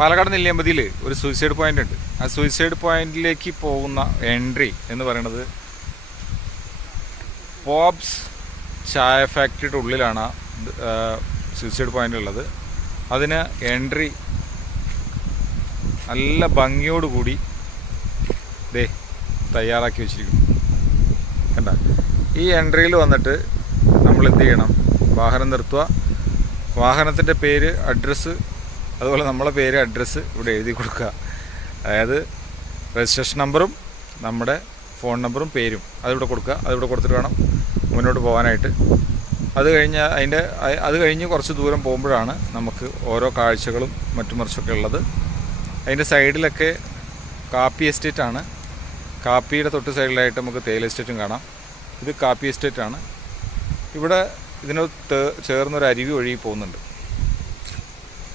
പാലക്കാട് നെല്ലിയാമ്പതിയിൽ ഒരു suicide point ഉണ്ട്. ആ സൂയിസൈഡ് പോയിന്റിലേക്ക് പോകുന്ന എൻട്രി എന്ന് പറയുന്നത് പോബ്സ് ചായ ഫാക്ടറിയുടെ ഉള്ളിലാണ് സൂയിസൈഡ് പോയിൻ്റ് ഉള്ളത്. അതിന് എൻട്രി നല്ല ഭംഗിയോടുകൂടി തയ്യാറാക്കി വെച്ചിരിക്കുന്നു. കണ്ട, ഈ എൻട്രിയിൽ വന്നിട്ട് നമ്മൾ എന്ത് ചെയ്യണം? വാഹനം നിർത്തുക, വാഹനത്തിൻ്റെ പേര്, അഡ്രസ്സ്, അതുപോലെ നമ്മളെ പേര്, അഡ്രസ്സ് ഇവിടെ എഴുതി കൊടുക്കുക. അതായത് രജിസ്ട്രേഷൻ നമ്പറും നമ്മുടെ ഫോൺ നമ്പറും പേരും അതിവിടെ കൊടുക്കുക. അതിവിടെ കൊടുത്തിട്ട് വേണം മുന്നോട്ട് പോകാനായിട്ട്. അത് കഴിഞ്ഞ് കുറച്ച് ദൂരം പോകുമ്പോഴാണ് നമുക്ക് ഓരോ കാഴ്ചകളും മറ്റും മറിച്ചൊക്കെ ഉള്ളത്. അതിൻ്റെ സൈഡിലൊക്കെ കാപ്പി എസ്റ്റേറ്റാണ്. കാപ്പിയുടെ തൊട്ട് സൈഡിലായിട്ട് നമുക്ക് തേയില എസ്റ്റേറ്റും കാണാം. ഇത് കാപ്പി എസ്റ്റേറ്റാണ്. ഇവിടെ ഇതിനോട് ചേർന്നൊരു അരുവി ഒഴുകി പോകുന്നുണ്ട്.